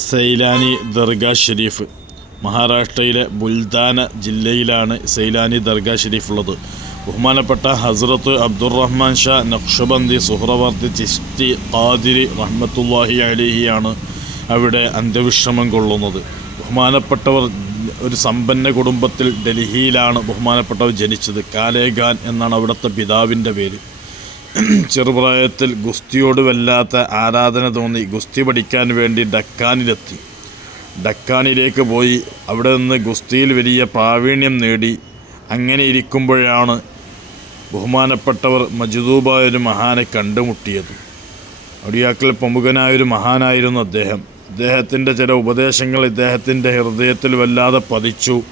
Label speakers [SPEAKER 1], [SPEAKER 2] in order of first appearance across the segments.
[SPEAKER 1] സൈലാനി ദർഗ ഷെരീഫ്. മഹാരാഷ്ട്രയിലെ ബുൽദാന ജില്ലയിലാണ് സൈലാനി ദർഗ ഷെരീഫ് ഉള്ളത് ബഹുമാനപ്പെട്ട ഹസ്രത്ത് അബ്ദുറഹ്മാൻ ഷാ നക്ഷബന്ദി സുഹ്രവർത്തി ചിസ്തി ഖാദിരി റഹ്മത്തുല്ലാഹി അലിഹിയാണ് അവിടെ അന്ത്യവിശ്രമം കൊള്ളുന്നത്. ബഹുമാനപ്പെട്ടവർ ഒരു സമ്പന്ന കുടുംബത്തിൽ ഡൽഹിയിലാണ് ബഹുമാനപ്പെട്ടവർ ജനിച്ചത്. കാലേഖാൻ എന്നാണ് അവിടുത്തെ പിതാവിന്റെ പേര്. ചെറുപ്രായത്തിൽ ഗുസ്തിയോട് വല്ലാത്ത ആരാധന തോന്നി. ഗുസ്തി പഠിക്കാൻ വേണ്ടി ഡക്കാനിലെത്തി. ഡക്കാനിലേക്ക് പോയി. അവിടെ നിന്ന് ഗുസ്തിയിൽ വലിയ പ്രാവീണ്യം നേടി. അങ്ങനെ ഇരിക്കുമ്പോഴാണ് ബഹുമാനപ്പെട്ടവർ മജുദൂബായ ഒരു മഹാനെ കണ്ടുമുട്ടിയത്. അടിയാക്കൽ പ്രമുഖനായൊരു മഹാനായിരുന്നു അദ്ദേഹം. അദ്ദേഹത്തിന്റെ ചില ഉപദേശങ്ങൾ ഇദ്ദേഹത്തിന്റെ ഹൃദയത്തിൽ വല്ലാതെ പതിച്ചു.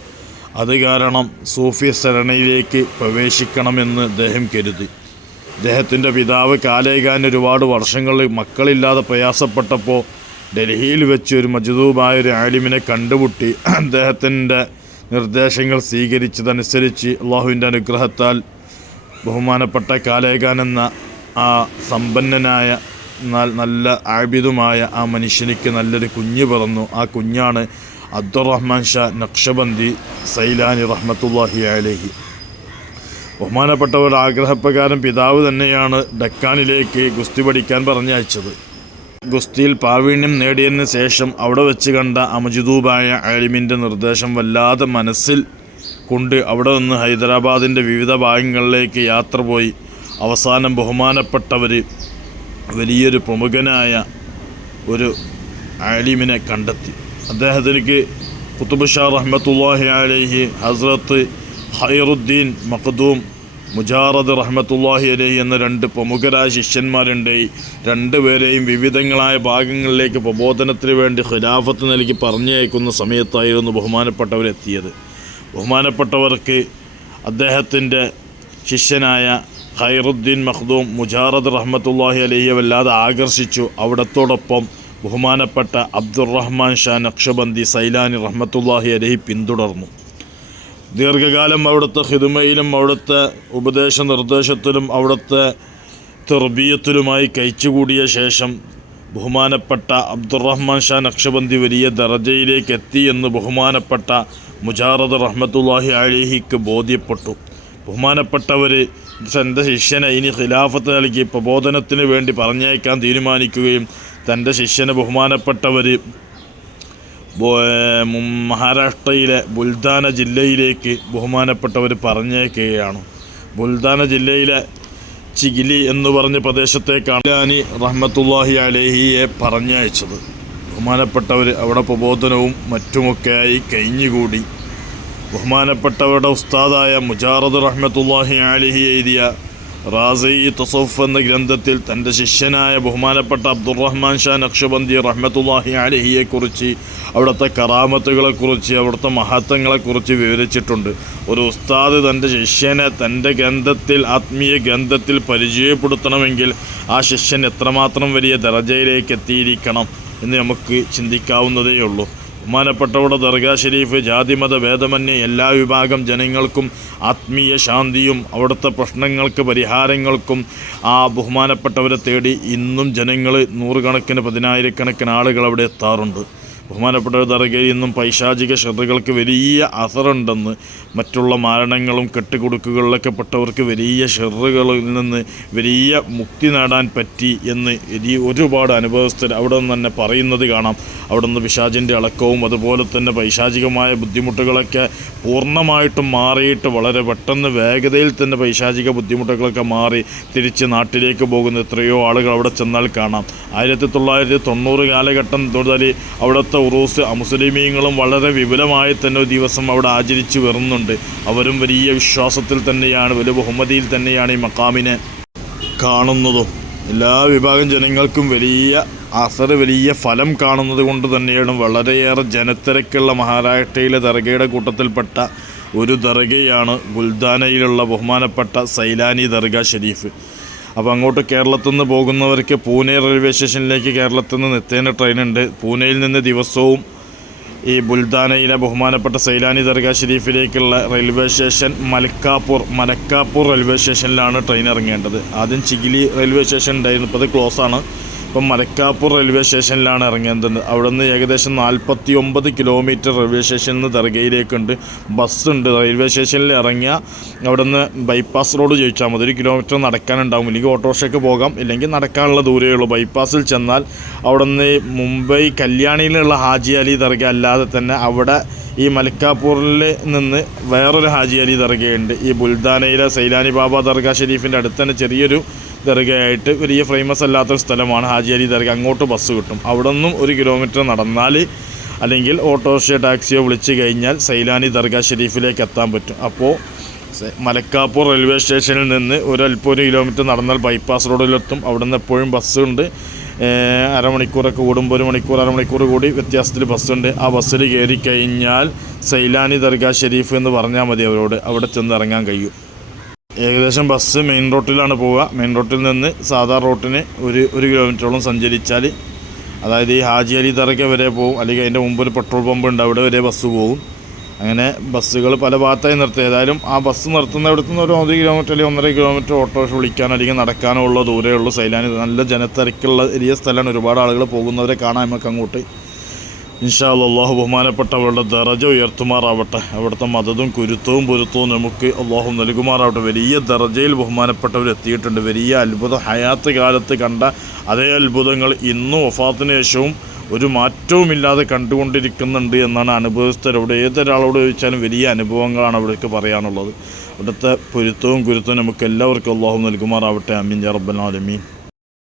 [SPEAKER 1] അത് കാരണം സൂഫി സരണിയിലേക്ക് പ്രവേശിക്കണമെന്ന് അദ്ദേഹം കരുതി. അദ്ദേഹത്തിന്റെ പിതാവ് കാലേഖാൻ ഒരുപാട് വർഷങ്ങൾ മക്കളില്ലാതെ പ്രയാസപ്പെട്ടപ്പോൾ ഡൽഹിയിൽ വെച്ച് ഒരു മജദൂബായ ഒരു ആലിമിനെ കണ്ടുമുട്ടി. അദ്ദേഹത്തിന്റെ നിർദ്ദേശങ്ങൾ സ്വീകരിച്ചതനുസരിച്ച് അള്ളാഹുവിന്റെ അനുഗ്രഹത്താൽ ബഹുമാനപ്പെട്ട കാലേഖാൻ എന്ന ആ സമ്പന്നനായ എന്നാൽ നല്ല ആബിദുമായ ആ മനുഷ്യനിക്ക് നല്ലൊരു കുഞ്ഞ് പിറന്നു. ആ കുഞ്ഞാണ് അബ്ദുറഹ്മാൻ ഷാ നക്ഷബന്ദി സൈലാനി റഹ്മത്തുല്ലാഹി അലഹി. ബഹുമാനപ്പെട്ടവർ ആഗ്രഹപ്രകാരം പിതാവ് തന്നെയാണ് ഡക്കാനിലേക്ക് ഗുസ്തി പഠിക്കാൻ പറഞ്ഞയച്ചത്. ഗുസ്തിയിൽ പ്രാവീണ്യം നേടിയതിന് ശേഷം അവിടെ വെച്ച് കണ്ട അമജിദൂബായ ആലിമിന്റെ നിർദ്ദേശം വല്ലാതെ മനസ്സിൽ കൊണ്ട് അവിടെ നിന്ന് ഹൈദരാബാദിന്റെ വിവിധ ഭാഗങ്ങളിലേക്ക് യാത്ര പോയി. അവസാനം ബഹുമാനപ്പെട്ടവർ വലിയൊരു പ്രമുഖനായ ഒരു ആലിമിനെ കണ്ടെത്തി. അദ്ദേഹത്തിലേക്ക് കുത്തുബ് ഷാ റഹ്മത്തുല്ലാഹി അലൈഹി ഹസ്രത്ത് ഹൈറുദ്ദീൻ മഖദൂം മുജാറദ് റഹ്മത്തുല്ലാഹി അലൈഹി എന്ന രണ്ട് പ്രമുഖരായ ശിഷ്യന്മാരുണ്ട്. രണ്ടുപേരെയും വിവിധങ്ങളായ ഭാഗങ്ങളിലേക്ക് പ്രബോധനത്തിന് വേണ്ടി ഖിലാഫത്ത് നൽകി പറഞ്ഞയക്കുന്ന സമയത്തായിരുന്നു ബഹുമാനപ്പെട്ടവരെത്തിയത്. ബഹുമാനപ്പെട്ടവർക്ക് അദ്ദേഹത്തിന്റെ ശിഷ്യനായ ഖൈറുദ്ദീൻ മഖ്ദൂം മുജാറദ് റഹ്മത്തുല്ലാഹി അലഹിയെ വല്ലാതെ ആകർഷിച്ചു. അവിടത്തോടൊപ്പം ബഹുമാനപ്പെട്ട അബ്ദുറഹ്മാൻ ഷാ നക്ഷബന്ദി സൈലാനി റഹ്മത്തുല്ലാഹി അലഹി പിന്തുടർന്നു. ദീർഘകാലം അവിടുത്തെ ഹിതുമയിലും അവിടുത്തെ ഉപദേശ നിർദ്ദേശത്തിലും അവിടുത്തെ തെർബീയത്തിലുമായി കഴിച്ചുകൂടിയ ശേഷം ബഹുമാനപ്പെട്ട അബ്ദുറഹ്മാൻ ഷാ നക്ഷബന്തി വലിയ ദറജയിലേക്ക് എത്തി എന്ന് ബഹുമാനപ്പെട്ട മുജാറദ് റഹ്മത്തുല്ലാഹി അലിഹിക്ക് ബോധ്യപ്പെട്ടു. ബഹുമാനപ്പെട്ടവർ തന്റെ ശിഷ്യനെ ഇനി ഖിലാഫത്ത് നൽകി പ്രബോധനത്തിന് വേണ്ടി പറഞ്ഞയക്കാൻ തീരുമാനിക്കുകയും തന്റെ ശിഷ്യനെ ബഹുമാനപ്പെട്ടവർ മഹാരാഷ്ട്രയിലെ ബുൽദാന ജില്ലയിലേക്ക് ബഹുമാനപ്പെട്ടവർ പറഞ്ഞേക്കുകയാണ്. ബുൽദാന ജില്ലയിലെ ചിഗിലി എന്ന് പറഞ്ഞ പ്രദേശത്തേക്കാണ് ഇലാനി റഹ്മത്തുല്ലാഹി അലേഹിയെ പറഞ്ഞയച്ചത്. ബഹുമാനപ്പെട്ടവർ അവിടെ പ്രബോധനവും മറ്റുമൊക്കെയായി കഴിഞ്ഞുകൂടി. ബഹുമാനപ്പെട്ടവരുടെ ഉസ്താദായ മുജാറദ് റഹ്മത്തുല്ലാഹി അലിഹി എഴുതിയ റാസി തസഫ് എന്ന ഗ്രന്ഥത്തിൽ തന്റെ ശിഷ്യനായ ബഹുമാനപ്പെട്ട അബ്ദുറഹ്മാൻ ഷാ നക്ഷബന്ദി റഹ്മത്തുല്ലാഹി അലഹിയെക്കുറിച്ച് അവിടുത്തെ കറാമത്തുകളെക്കുറിച്ച് അവിടുത്തെ മഹത്വങ്ങളെക്കുറിച്ച് വിവരിച്ചിട്ടുണ്ട്. ഒരു ഉസ്താദ് തന്റെ ശിഷ്യനെ തന്റെ ഗ്രന്ഥത്തിൽ ആത്മീയ ഗ്രന്ഥത്തിൽ പരിചയപ്പെടുത്തണമെങ്കിൽ ആ ശിഷ്യൻ എത്രമാത്രം വലിയ ദർജയിലേക്ക് എത്തിയിരിക്കണം എന്ന് നമുക്ക് ചിന്തിക്കാവുന്നതേ ഉള്ളൂ ബഹുമാനപ്പെട്ടവരുടെ ദർഗാ ഷെരീഫ് ജാതിമത ഭേദമന്യേ എല്ലാ വിഭാഗം ജനങ്ങൾക്കും ആത്മീയ ശാന്തിയും അവിടുത്തെ പ്രശ്നങ്ങൾക്ക് പരിഹാരങ്ങൾക്കും ആ ബഹുമാനപ്പെട്ടവരെ തേടി ഇന്നും ജനങ്ങൾ നൂറുകണക്കിന് പതിനായിരക്കണക്കിന് ആളുകൾ അവിടെ എത്താറുണ്ട്. ബഹുമാനപ്പെട്ട തറകയിൽ നിന്നും പൈശാചിക ശ്രദ്ധകൾക്ക് വലിയ അസറുണ്ടെന്ന് മറ്റുള്ള മാരണങ്ങളും കെട്ടുകൊടുക്കുകളിലൊക്കെ പെട്ടവർക്ക് വലിയ ഷെറുകളിൽ നിന്ന് വലിയ മുക്തി നേടാൻ പറ്റി എന്ന് ഒരുപാട് അനുഭവസ്ഥർ അവിടെ നിന്ന് തന്നെ പറയുന്നത് കാണാം. അവിടെ നിന്ന് പിശാചിന്റെ അളക്കവും അതുപോലെ തന്നെ പൈശാചികമായ ബുദ്ധിമുട്ടുകളൊക്കെ പൂർണമായിട്ടും മാറിയിട്ട് വളരെ പെട്ടെന്ന് വേഗതയിൽ തന്നെ പൈശാചിക ബുദ്ധിമുട്ടുകളൊക്കെ മാറി തിരിച്ച് നാട്ടിലേക്ക് പോകുന്ന എത്രയോ ആളുകൾ അവിടെ ചെന്നാൽ കാണാം. ആയിരത്തി തൊള്ളായിരത്തി തൊണ്ണൂറ് കാലഘട്ടം മുതൽ അവിടുത്തെ ഉറൂസ് മുസ്ലിമീങ്ങളും വളരെ വിപുലമായി തന്നെ ദിവസം അവിടെ ആചരിച്ചു വരുന്നുണ്ട്. അവരും വലിയ വിശ്വാസത്തിൽ തന്നെയാണ് വലിയ ബഹുമതിയിൽ തന്നെയാണ് ഈ മക്കാമിനെ കാണുന്നതും. എല്ലാ വിഭാഗം ജനങ്ങൾക്കും വലിയ അസറ് വലിയ ഫലം കാണുന്നത് കൊണ്ട് തന്നെയാണ് വളരെയേറെ ജനത്തിരക്കുള്ള മഹാരാഷ്ട്രയിലെ ദർഗയുടെ കൂട്ടത്തിൽപ്പെട്ട ഒരു ദർഗയാണ് ഗുൽദാനയിലുള്ള ബഹുമാനപ്പെട്ട സൈലാനി ദർഗ ഷരീഫ്. അപ്പോൾ അങ്ങോട്ട് കേരളത്തിൽ നിന്ന് പോകുന്നവർക്ക് പൂനെ റെയിൽവേ സ്റ്റേഷനിലേക്ക് കേരളത്തിൽ നിന്ന് നിത്യേന ട്രെയിനുണ്ട്. പൂനെയിൽ നിന്ന് ദിവസവും ഈ ബുൽദാനയിലെ ബഹുമാനപ്പെട്ട Sailani Dargah ഷെരീഫിലേക്കുള്ള railway station Malkapur Malkapur railway സ്റ്റേഷനിലാണ് ട്രെയിൻ ഇറങ്ങേണ്ടത്. ആദ്യം ചിഗിലി റെയിൽവേ സ്റ്റേഷൻ ഉണ്ടായിരുന്നു ഇപ്പോൾ അത് ക്ലോസ് ആണ് ഇപ്പം മലക്കാപ്പൂർ റെയിൽവേ സ്റ്റേഷനിലാണ് ഇറങ്ങേണ്ടത്. അവിടെ നിന്ന് ഏകദേശം നാൽപ്പത്തി ഒമ്പത് കിലോമീറ്റർ റെയിൽവേ സ്റ്റേഷനിൽ നിന്ന് ദർഗയിലേക്കുണ്ട് ബസ്സുണ്ട്. റെയിൽവേ സ്റ്റേഷനിൽ ഇറങ്ങിയ അവിടെ നിന്ന് ബൈപ്പാസ് റോഡ് ചോദിച്ചാൽ മതി. ഒരു കിലോമീറ്റർ നടക്കാനുണ്ടാവും. ഇല്ലെങ്കിൽ ഓട്ടോറിക്ഷയ്ക്ക് പോകാം. ഇല്ലെങ്കിൽ നടക്കാനുള്ള ദൂരമേ ഉള്ളൂ. ബൈപ്പാസിൽ ചെന്നാൽ അവിടെ നിന്ന് മുംബൈ കല്യാണിയിലുള്ള ഹാജി അലി ദർഗ അല്ലാതെ തന്നെ അവിടെ ഈ മലക്കാപ്പൂരിൽ നിന്ന് വേറൊരു ഹാജി അലി ദർഗയുണ്ട്. ഈ ബുൽദാനയിലെ സൈലാനി ബാബ ദർഗ ഷെരീഫിന്റെ അടുത്ത് തന്നെ ചെറിയൊരു ദർഗയായിട്ട് വലിയ ഫേമസ് അല്ലാത്തൊരു സ്ഥലമാണ്. ഹാജി അലി ദർഗ. അങ്ങോട്ട് ബസ് കിട്ടും. അവിടെ നിന്നും ഒരു കിലോമീറ്റർ നടന്നാൽ അല്ലെങ്കിൽ ഓട്ടോറിക്ഷ ടാക്സിയോ വിളിച്ച് കഴിഞ്ഞാൽ സൈലാനി ദർഗ ഷെരീഫിലേക്ക് എത്താൻ പറ്റും. അപ്പോൾ മലക്കാപ്പൂർ റെയിൽവേ സ്റ്റേഷനിൽ നിന്ന് ഒരു അല്പം ഒരു കിലോമീറ്റർ നടന്നാൽ ബൈപ്പാസ് റോഡിലെത്തും അവിടെ നിന്ന് എപ്പോഴും ബസ്സുണ്ട് അരമണിക്കൂറൊക്കെ കൂടുമ്പോൾ ഒരു മണിക്കൂർ അരമണിക്കൂർ കൂടി വ്യത്യാസത്തിൽ ബസ്സുണ്ട് ആ ബസ്സിൽ കയറി കഴിഞ്ഞാൽ സൈലാനി ദർഗ ഷെരീഫ് എന്ന് പറഞ്ഞാൽ മതി അവരോട്. അവിടെ ചെന്ന് ഇറങ്ങാൻ കഴിയും. ഏകദേശം ബസ് മെയിൻ റോട്ടിലാണ് പോവുക. മെയിൻ റോട്ടിൽ നിന്ന് സാധാ റോട്ടിന് ഒരു ഒരു കിലോമീറ്ററോളം സഞ്ചരിച്ചാൽ അതായത് ഈ ഹാജി അലി തറയ്ക്ക് വരെ പോകും അല്ലെങ്കിൽ അതിന്റെ മുമ്പ് ഒരു പെട്രോൾ പമ്പ് ഉണ്ട് അവിടെ വരെ ബസ് പോകും അങ്ങനെ ബസ്സുകൾ പല ഭാഗത്തായി നിർത്തി. ഏതായാലും ആ ബസ് നിർത്തുന്ന ഇവിടുത്തെ നിന്ന് ഒരു ഒരു കിലോമീറ്റർ അല്ലെങ്കിൽ ഒന്നര കിലോമീറ്റർ ഓട്ടോറിക്ഷ വിളിക്കാനോ അല്ലെങ്കിൽ നടക്കാനോ ഉള്ള ദൂരമേ ഉള്ളൂ. സൈലാനി നല്ല ജനത്തിരക്കുള്ള ഏരിയ സ്ഥലമാണ്. ഒരുപാട് ആളുകൾ പോകുന്നവരെ കാണാൻ നമുക്ക് അങ്ങോട്ട് ഇൻഷാ അല്ലാ, അള്ളാഹു ബഹുമാനപ്പെട്ടവരുടെ ദറജ ഉയർത്തുമാറാവട്ടെ. അവിടുത്തെ മതതും കുരുത്തവും പൊരുത്തവും നമുക്ക് അള്ളാഹു നൽകുമാറാവട്ടെ. വലിയ ദറജയിൽ ബഹുമാനപ്പെട്ടവർ എത്തിയിട്ടുണ്ട്. വലിയ അത്ഭുതം ഹയാത്ത് കാലത്ത് കണ്ട അതേ അത്ഭുതങ്ങൾ ഇന്നും വഫാത്തിന് ശേഷവും ഒരു മാറ്റവുമില്ലാതെ കണ്ടുകൊണ്ടിരിക്കുന്നുണ്ട് എന്നാണ് അനുഭവസ്ഥരോട് ഏതൊരാളോട് ചോദിച്ചാലും വലിയ അനുഭവങ്ങളാണ് അവിടേക്ക് പറയാനുള്ളത്. ഇവിടുത്തെ പൊരുത്തവും കുരുത്തവും നമുക്ക് എല്ലാവർക്കും അള്ളാഹു നൽകുമാറാവട്ടെ. അമീൻ റബ്ബൽ ആലമീൻ.